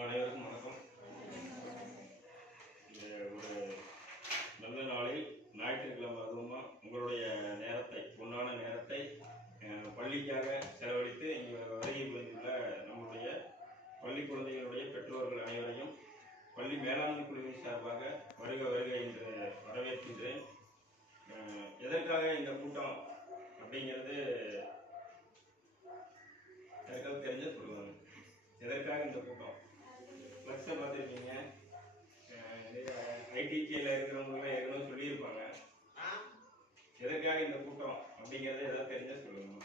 அனைவருக்கும் வணக்கம். ஒரு நல்ல நாளில் ஞாயிற்றுக்கிழமை அதுவுமா உங்களுடைய நேரத்தை பொன்னான நேரத்தை பள்ளிக்காக செலவழித்து இங்கு வருகை புரிந்துள்ள நம்முடைய பள்ளி குழந்தைகளுடைய பெற்றோர்கள் அனைவரையும் பள்ளி மேலாண்மை குழுவின் சார்பாக வருக வருக என்று வரவேற்கின்றேன். எதற்காக இந்த கூட்டம் அப்படிங்கிறது யாருக்காவது தெரிஞ்ச சொல்லுவாங்க. எதற்காக இந்த கூட்டம்? ஃப்ளக்ஸை பார்த்துருக்கீங்க. ஐடிகேல இருக்கிறவங்களாம் ஏற்கனவே சொல்லியிருப்பாங்க. எதற்காக இந்த கூட்டம் அப்படிங்கிறத ஏதாவது தெரிஞ்சா சொல்லுங்க.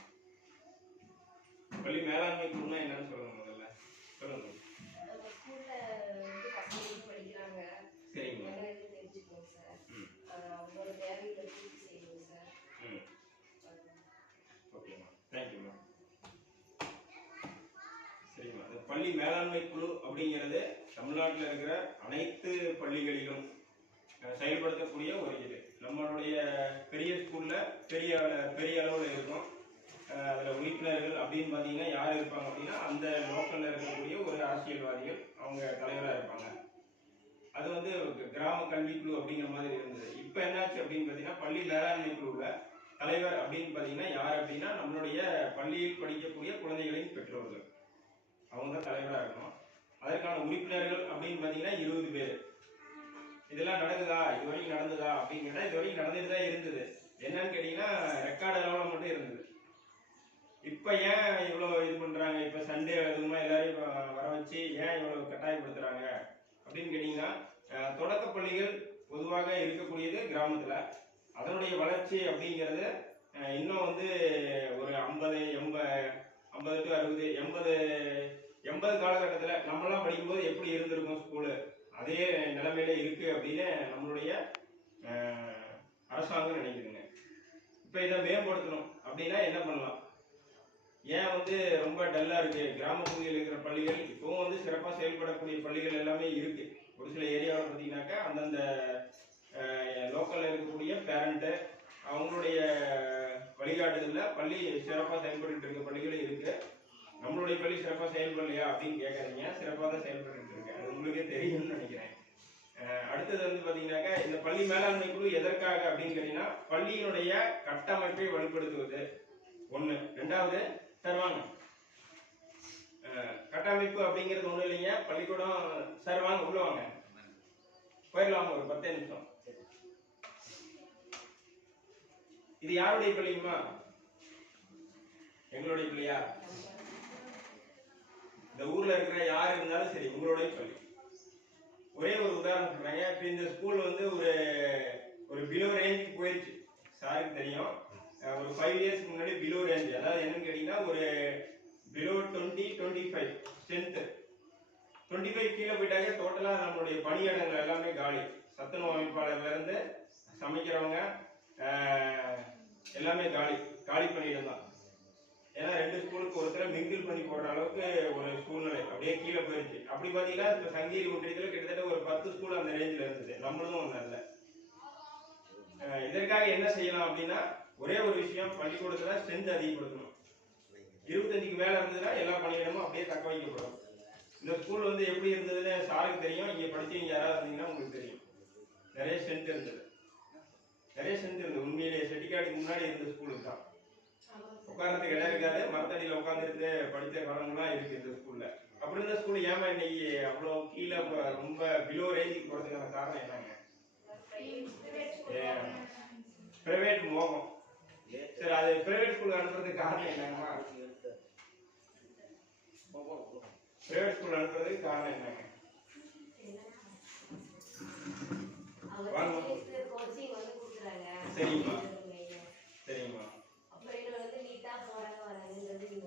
பள்ளி மேலாண்மை குழுனா என்னன்னு சொல்லுங்க. முதல்ல சொல்லுங்க. சரிங்க. ஓகேம்மா, தேங்க்யூம்மா. சரிம்மா, இந்த பள்ளி மேலாண்மை குழு அப்படிங்கிறது தமிழ்நாட்டில் இருக்கிற அனைத்து பள்ளிகளிலும் செயல்படுத்தக்கூடிய ஒரு இது. நம்மளுடைய பெரிய ஸ்கூல்ல பெரிய அளவில் இருக்கும். அதில் உறுப்பினர்கள் அப்படின்னு பார்த்தீங்கன்னா யார் இருப்பாங்க அப்படின்னா அந்த லோக்கலில் இருக்கக்கூடிய ஒரு அரசியல்வாதிகள் அவங்க தலைவராக இருப்பாங்க. அது வந்து கிராம கல்விக்குழு அப்படிங்கிற மாதிரி இருந்தது. இப்போ என்னாச்சு அப்படின்னு பார்த்தீங்கன்னா பள்ளி மேலாண்மை குழுவில் தலைவர் அப்படின்னு பார்த்தீங்கன்னா யார் அப்படின்னா நம்மளுடைய பள்ளியில் படிக்கக்கூடிய குழந்தைகளின் பெற்றோர்கள், அவங்க தான் தலைவராக இருக்கணும். அதற்கான உறுப்பினர்கள் அப்படின்னு பார்த்தீங்கன்னா 20 பேர். இதெல்லாம் நடக்குதா, இது வரைக்கும் நடந்ததா அப்படின்னு கேட்டால் இது வரைக்கும் நடந்துட்டு தான் இருந்தது. என்னன்னு கேட்டீங்கன்னா ரெக்கார்டு அளவில் மட்டும் இருந்தது. இப்போ ஏன் இவ்வளோ இது பண்ணுறாங்க? இப்போ சண்டே எதுவுமே எல்லாரையும் வர வச்சு ஏன் இவ்வளோ கட்டாயப்படுத்துகிறாங்க அப்படின்னு கேட்டிங்கன்னா தொடக்க பள்ளிகள் பொதுவாக இருக்கக்கூடியது கிராமத்தில். அதனுடைய வளர்ச்சி அப்படிங்கிறது இன்னும் வந்து ஒரு 50 to 60 80 காலகட்டத்தில் நம்மளாம் படிக்கும்போது எப்படி இருந்திருக்கும் ஸ்கூலு, அதே நிலைமையில இருக்கு அப்படின்னு நம்மளுடைய அரசாங்கம் நினைக்குதுங்க. இப்போ இதை மேம்படுத்தணும் அப்படின்னா என்ன பண்ணலாம்? ஏன் வந்து ரொம்ப டல்லா இருக்கு? கிராம பகுதியில் இருக்கிற பள்ளிகள் இப்பவும் வந்து சிறப்பாக செயல்படக்கூடிய பள்ளிகள் எல்லாமே இருக்கு. ஒரு சில ஏரியாவில் பார்த்தீங்கன்னாக்கா அந்தந்த லோக்கல்ல இருக்கக்கூடிய பேரண்ட்டு அவங்களுடைய வழிகாட்டுதலில் பள்ளி சிறப்பாக செயல்பட்டு இருக்க பள்ளிகளும் இருக்கு. நம்மளுடைய பள்ளி சிறப்பாக செயல்படலையா அப்படின்னு கேட்காதீங்க, சிறப்பாக தான் செயல்பட்டு இருக்கு. அது உங்களுக்கே தெரியும்னு நினைக்கிறேன். அடுத்தது வந்து பார்த்தீங்கன்னாக்கா இந்த பள்ளி மேலாண்மை குழு எதற்காக அப்படின்னு கேட்டீங்கன்னா பள்ளியினுடைய கட்டமைப்பை வலுப்படுத்துவது ஒன்று. ரெண்டாவது, சார் வாங்க, கட்டமைப்பு அப்படிங்கிறது ஒன்றும் இல்லைங்க. பள்ளிக்கூடம் சார் வாங்க, உள்ள வாங்க, போயிடலாம் ஒரு 10 நிமிஷம். இது யாருடைய பள்ளியுமா? எங்களுடைய பள்ளியா? இந்த ஊர்ல இருக்கிற யார் இருந்தாலும் சரி உங்களுடைய பள்ளி. ஒரே ஒரு உதாரணம் சொல்றாங்க. இப்போ இந்த ஸ்கூல் வந்து ஒரு பிலோ ரேஞ்சுக்கு போயிடுச்சு. சாருக்கு தெரியும், ஒரு 5 இயர்ஸ்க்கு முன்னாடி பிலோ ரேஞ்ச், அதாவது என்னன்னு கேட்டீங்கன்னா ஒரு பிலோ 20-25 ஸ்ட்ரென்த். 25 கீழே போயிட்டாங்க. டோட்டலாக நம்மளுடைய பணியிடங்கள் எல்லாமே காலி. சத்துணவு அமைப்பாளர்ல இருந்து சமைக்கிறவங்க எல்லாமே காலி பணியிடம் தான். ஏன்னா 2 ஸ்கூலுக்கு ஒருத்தர மிங்கிள் பண்ணி போடுற அளவுக்கு ஒரு சூழ்நிலை அப்படியே கீழே போயிடுச்சு. அப்படி பார்த்தீங்கன்னா இப்போ சங்ககிரி ஒன்றியத்தில் கிட்டத்தட்ட ஒரு 10 ஸ்கூல் அந்த ரேஞ்சில் இருந்தது. நம்மளும் ஒன்று இல்லை. இதற்காக என்ன செய்யலாம் அப்படின்னா ஒரே ஒரு விஷயம், பள்ளிக்கூடத்துல ஸ்ட்ரென்த் அதிகப்படுத்தணும். 25க்கு மேல இருந்ததுன்னா எல்லா பணியிடமும் அப்படியே தக்க வைக்கப்படும். இந்த ஸ்கூல் வந்து எப்படி இருந்ததுன்னு சாருக்கு தெரியும். இங்க படிச்சவங்க யாராவது இருந்தீங்கன்னா உங்களுக்கு தெரியும். நிறைய ஸ்ட்ரென்த் இருந்தது. உண்மையிலேயே செட்டிக்காடுக்கு முன்னாடி இருந்த ஸ்கூலுக்கு தான். உட்காரத்துக்கு இடம் இருக்காது. மரத்தடியில் உட்காந்துருந்து படித்த காலங்கள்லாம் இருக்கு இந்த ஸ்கூல்ல. அப்படி இருந்த ஸ்கூல் ஏமா இன்னைக்கு அவ்வளோ கீழே ரொம்ப பிலோ ரேஞ்சுக்கு போறதுக்கான காரணம் என்னங்க? பிரைவேட் மோகம். சரி, அது பிரைவேட் ஸ்கூல் அனுப்புறதுக்கு காரணம் என்னங்கம்மா? பிரைவேட் ஸ்கூல் அனுப்புறதுக்கு காரணம் என்னங்க? சரிங்கம்மா.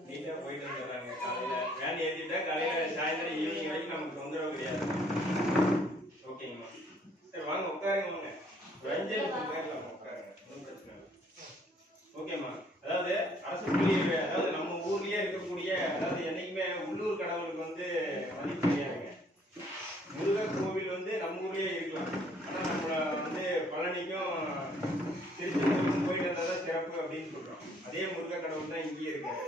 நீட்டா போயிட்டு வந்துடுறாங்க. காலையில வேன் ஏற்றிட்டா காலையில சாயந்தரம் ஈவினிங் வரைக்கும் நமக்கு தொந்தரவு கிடையாது. ஓகேங்கம்மா. சரி வாங்க உட்காருங்க. வாங்க, ஒரு 5 நிமிஷம் போயிடலாம். உட்காருங்க, ஒன்றும் பிரச்சனை இல்லை. ஓகேம்மா. அதாவது அரசு பள்ளி, அதாவது நம்ம ஊர்லயே இருக்கக்கூடிய, அதாவது என்னைக்குமே உள்ளூர் கடவுளுக்கு வந்து மதிப்பு கிடையாதுங்க. முருகர் கோவில் வந்து நம்ம ஊர்லயே இருக்கலாம். ஆனா நம்மள வந்து பழனிக்கும் திருச்செந்தூருக்கும் போயிட்டு வந்தாதான் சிறப்பு அப்படின்னு சொல்றோம். அதே முருகர் கடவுள் தான் இங்கேயே இருக்காரு.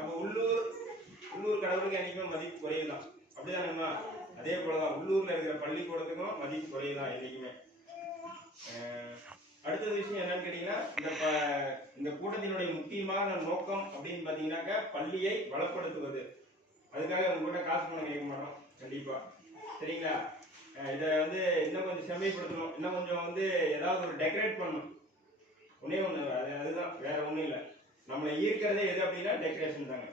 அப்ப உள்ளூர் கடவுளுக்கு என்னைக்குமே மதிப்பு குறையுதான், அப்படிதானேம்மா? அதே போலதான் உள்ளூர்ல இருக்கிற பள்ளிக்கூடத்துக்கும் மதிப்பு குறையுதான் என்னைக்குமே. அடுத்த விஷயம் என்னன்னு கேட்டீங்கன்னா, இந்த கூட்டத்தினுடைய முக்கியமான நோக்கம் அப்படின்னு பாத்தீங்கன்னாக்க பள்ளியை பலப்படுத்துவது. அதுக்காக உங்ககிட்ட காசு பணம் கேட்க மாட்டோம் கண்டிப்பா, சரிங்களா? இதை வந்து இன்னும் கொஞ்சம் செம்மைப்படுத்தணும், இன்னும் கொஞ்சம் ஏதாவது ஒரு டெக்கரேட் பண்ணணும். ஒன்னே ஒண்ணு, அதுதான், வேற ஒண்ணும் இல்லை. நம்மளை ஈர்க்கிறதே எது அப்படின்னா டெக்கரேஷன் தாங்க.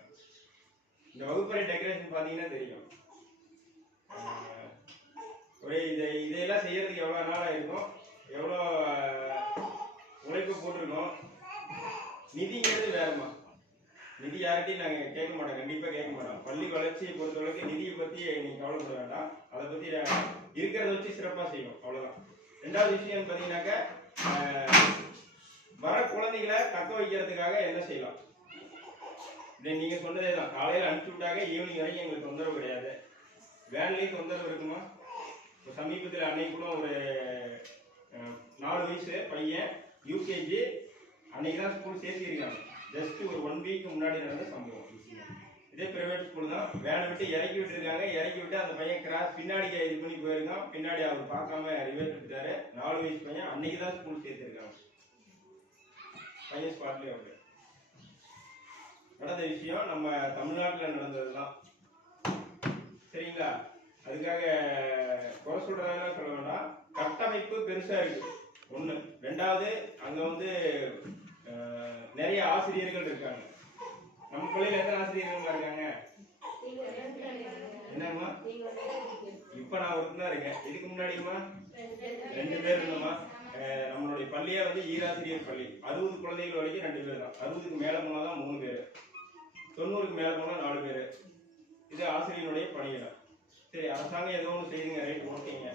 இந்த வகுப்பறை டெக்கரேஷன் பாத்தீங்கன்னா தெரியும். ஒரே இதையெல்லாம் செய்யறதுக்கு எவ்வளவு நாள் ஆயிருக்கும், எவ்வளோ உழைப்பு போட்டிருக்கோம். நிதிங்கிறது வேறமா, நிதி யார்கிட்டையும் நாங்க கேட்க மாட்டோம், கண்டிப்பா கேட்க மாட்டோம். பள்ளி வளர்ச்சியை பொறுத்தவரைக்கும் நிதியை பத்தி நீங்க கவலைப்பட வேண்டாம், அதை பத்தி இருக்கிறத வச்சு சிறப்பா செய்யும், அவ்வளவுதான். ரெண்டாவது விஷயம் பாத்தீங்கன்னாக்க வர குழந்தைகளை தக்க வைக்கிறதுக்காக என்ன செய்யலாம். நீங்க சொன்னதே தான், காலையில அனுப்பிச்சு விட்டாங்க ஈவினிங் வரைக்கும் எங்களுக்கு தொந்தரவு கிடையாது. வேன்லயும் தொந்தரவு இருக்குமா? சமீபத்தில் அன்னைக்கு கூட ஒரு 4 வயசு பையன் யூகேஜி அன்னைக்கு தான் ஸ்கூல் சேர்த்திருக்காங்க. ஜஸ்ட் ஒரு 1 வீக் முன்னாடி நடந்த சம்பவம். இதே பிரைவேட் ஸ்கூல் தான். வேனை விட்டு இறக்கி விட்டுருக்காங்க. இறக்கி விட்டு அந்த பையன் கிராஸ் பின்னாடி இது பண்ணி போயிருக்கான். பின்னாடி அவர் பார்க்காம ரிவேட் எடுத்துட்டாரு. 4 வயசு பையன் அன்னைக்கு தான் ஸ்கூல் சேர்த்திருக்காங்க. பையன் ஸ்பாட்லேயே அவரு நடந்த விஷயம் நம்ம தமிழ்நாட்டில் நடந்ததுதான், சரிங்களா? அதுக்காக குறை சொல்றதா சொல்ல வேண்டாம். கட்டமைப்பு பெருசா இருக்கு ஒண்ணு. ரெண்டாவது அங்க நிறைய ஆசிரியர்கள் இருக்காங்க. நம்ம பள்ளியில எத்தனை ஆசிரியர்கள் இருக்காங்க? என்னம்மா? இப்ப நான் ஒருத்தர் தான் இருக்கேன். இதுக்கு முன்னாடிமா 2 பேர் இருந்தோமா? நம்மளுடைய பள்ளியே ஈராசிரியர் பள்ளி. 60 குழந்தைகள் வரைக்கும் 2 பேர் தான். 60க்கு மேல போனாதான் 3 பேர், 90க்கு மேல போனா 4 பேர். இது ஆசிரியனுடைய பணியிடம். சரி, அரசாங்கம் ஏதோ ஒன்று செய்யுங்க, ரைட், ஓகேங்க.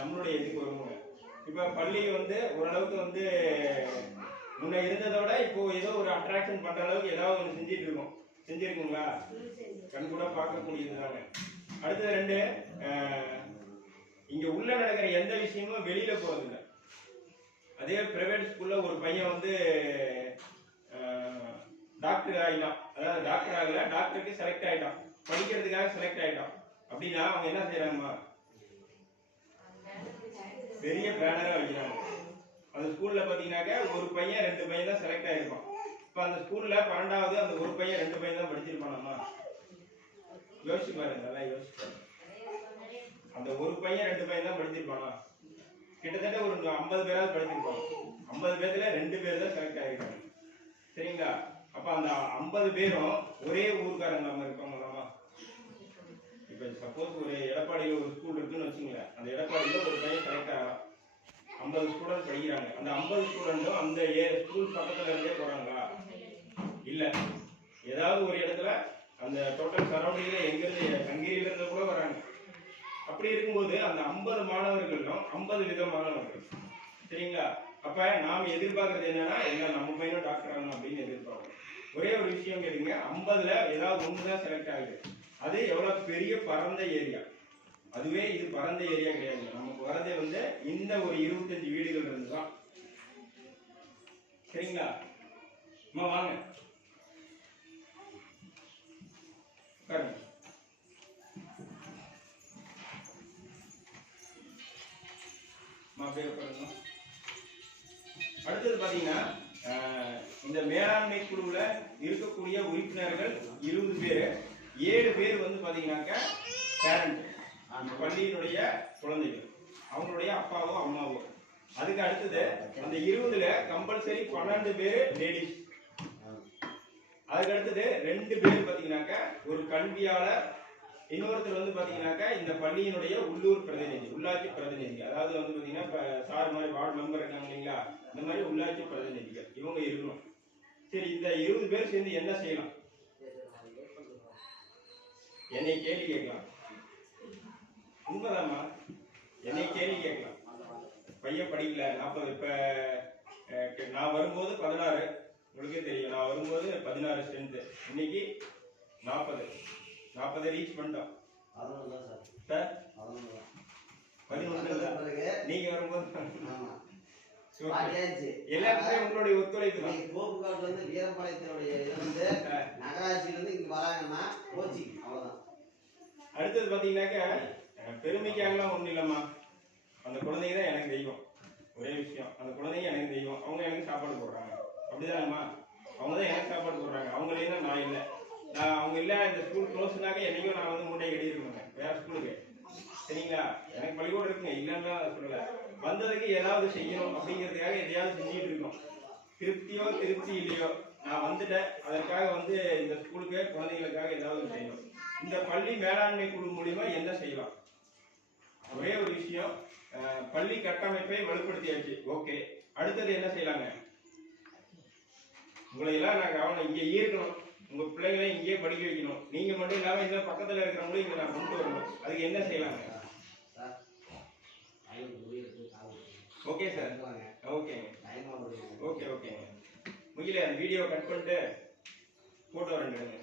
நம்மளுடைய இதுக்கு வருவாங்க. இப்ப பள்ளி ஓரளவுக்கு முன்ன இருந்ததை விட இப்போ ஏதோ ஒரு அட்ராக்ஷன் பண்ற அளவுக்கு ஏதாவது ஒன்று செஞ்சுட்டு இருக்கோம். செஞ்சிருக்குங்களா? கண் கூட பார்க்கக்கூடியதுதாங்க. அடுத்தது 2, இங்க உள்ள நடக்கிற எந்த விஷயமும் வெளியில போறதில்லை. அதே பிரைவேட் ஸ்கூல்ல ஒரு பையன் டாக்டர் ஆயிட்டான். அதாவது டாக்டர் ஆகல, டாக்டருக்கு செலக்ட் ஆயிட்டான், படிக்கிறதுக்காக செலக்ட் ஆயிட்டான். அப்படின்னா அவங்க என்ன செய்யறாங்கம்மா? பெரிய பேனரா வைக்கிறாங்க. அந்த ஸ்கூல்ல பாத்தீங்கன்னாக்க ஒரு பையன் 2 பையன் தான் செலக்ட் ஆயிருப்பான். இப்ப அந்த ஸ்கூல்ல 12வது அந்த ஒரு பையன் 2 பையன் தான் படிச்சிருப்பானம்மா. யோசிச்சு பாருங்க, நல்லா யோசிச்சு பாருங்க. அந்த ஒரு பையன் 2 பையன் தான் படிச்சிருப்பானா? கிட்டத்தட்ட ஒரு 50 பேராவது படிச்சிருப்பாங்க. 50 பேர்ல 2 பேர் தான் செலக்ட் ஆயிருக்காங்க, சரிங்களா? அப்ப அந்த 50 பேரும் ஒரே ஊருக்காரங்க நம்ம இருப்பாங்களாமா? இப்ப சப்போஸ் ஒரு எடப்பாடியில ஒரு ஸ்கூல் இருக்குன்னு வச்சுங்களேன். அந்த எடப்பாடியில ஒரு பையன் செலக்ட் ஆகிறான். 50 ஸ்டூடெண்ட் படிக்கிறாங்க. அந்த 50 ஸ்டூடெண்ட்டும் அந்த ஸ்கூல் பக்கத்துல இருந்தே போறாங்களா? இல்ல, ஏதாவது ஒரு இடத்துல அந்த டோட்டல் சரௌண்டிங்ல எங்க இருந்து, சங்ககிரியில இருந்து கூட வராங்க. அப்படி இருக்கும்போது அந்த 50 மாணவர்களும் 50 வித மாணவர்கள், சரிங்களா? அப்ப நாம எதிர்பார்க்கறது என்னன்னா, என்ன நம்ம பையனும் டாக்டர் ஆகணும் அப்படின்னு எதிர்பார்க்கணும். ஒரே ஒரு விஷயம் கேட்டீங்க, 50ல ஏதாவது ஒண்ணுதான் செலக்ட் ஆகுது. அது எவ்வளவு பெரிய பரந்த ஏரியா. அதுவே இது பரந்த ஏரியா கிடையாது. நமக்கு வரதே இந்த ஒரு 25 வீடுகள் இருந்துதான், சரிங்களா? அம்மா வாங்க பாருங்க. அடுத்தது பாத்தீங்கன்னா, இந்த மேலாண்மை குழுவுல இருக்கக்கூடிய உறுப்பினர்கள் 20 பேர். 7 பேர் பாத்தீங்கன்னாக்க பேரண்ட், அந்த பள்ளியினுடைய குழந்தைகள், அவங்களுடைய அப்பாவோ அம்மாவோ. அதுக்கு அடுத்தது அந்த 20ல கம்பல்சரி 12 பேர் லேடிஸ். அதுக்கு அடுத்தது 2 பேர் பாத்தீங்கன்னாக்க ஒரு கல்வியாளர், இன்னொருத்தர் பாத்தீங்கன்னாக்க இந்த பள்ளியினுடைய உள்ளூர் பிரதிநிதி, உள்ளாட்சி பிரதிநிதி. அதாவது பாத்தீங்கன்னா இப்ப சார் மாதிரி வார்டு மெம்பர் இருக்காங்க இல்லைங்களா, இந்த மாதிரி உள்ளாட்சி பிரதிநிதிகள் இவங்க இருக்கணும். சரி, இந்த 20 பேர் சேர்ந்து என்ன செய்யலாம்? என்னை கேள்வி கேட்கலாம். உண்மைதாம்மா, என்னை கேள்வி கேட்கலாம். பையன் படிக்கல 40, இப்ப நான் வரும்போது 16, உங்களுக்கே தெரியும். நான் வரும்போது 16 ஸ்ட்ரென்த், இன்னைக்கு 40 ரீச் பண்ணிட்டோம் சார். 11 நீங்க வரும்போது எல்லாத்துலயும் உங்களுடைய ஒத்துழைப்பு தான். தோப்புக்காட்டுல இருந்து வீரபாளையத்தினுடைய இது வந்து நகராட்சியில இருந்து இங்க வராங்கன்னா கோச்சிங் அவ்வளவுதான். அடுத்தது பாத்தீங்கன்னாக்க பெருமைக்காகலாம் ஒண்ணும் இல்லம்மா. அந்த குழந்தைங்க தான் எனக்கு தெய்வம். ஒரே விஷயம், அந்த குழந்தைங்க எனக்கு தெய்வம். அவங்க எனக்கு சாப்பாடு போடுறாங்க, அப்படிதானம்மா? அவங்க தான் எனக்கு சாப்பாடு போடுறாங்க. அவங்க இல்லைன்னா நான் இல்லை. நான் அவங்க இல்லை, இந்த ஸ்கூல் க்ளோஸ்னாக்க என்னைக்கும் நான் வந்து முன்னே எழுதிருக்கணுங்க வேற ஸ்கூலுக்கு. சரிங்களா? எனக்கு பள்ளிக்கூடம் இருக்குங்க, இல்லைன்னா சொல்லல. வந்ததுக்கு ஏதாவது செய்யணும் அப்படிங்கிறதுக்காக எதையாவது செஞ்சுட்டு இருக்கோம். திருப்தியோ திருப்தி இல்லையோ நான் வந்துட்டேன். அதற்காக வந்து இந்த ஸ்கூலுக்கு குழந்தைகளுக்காக ஏதாவது செய்யணும். இந்த பள்ளி மேலாண்மை குழு மூலியமா என்ன செய்யலாம்? ஒரே ஒரு விஷயம், பள்ளி கட்டமைப்பை வலுப்படுத்தியாச்சு. ஓகே, அடுத்தது என்ன செய்யலாங்க? உங்களை எல்லாம் நான் கவனம் இங்கே ஈர்க்கணும். உங்க பிள்ளைங்களை இங்கேயே படிக்க வைக்கணும். நீங்க மட்டும் இல்லாம இந்த பக்கத்துல இருக்கிறவங்களும் இங்க நான் கொண்டு வரணும். அதுக்கு என்ன செய்யலாங்க? ஓகே சார், ஓகேங்க, ஓகே ஓகேங்க. முகில அந்த வீடியோ கட் பண்ணிட்டு போட்டோ ரெண்டு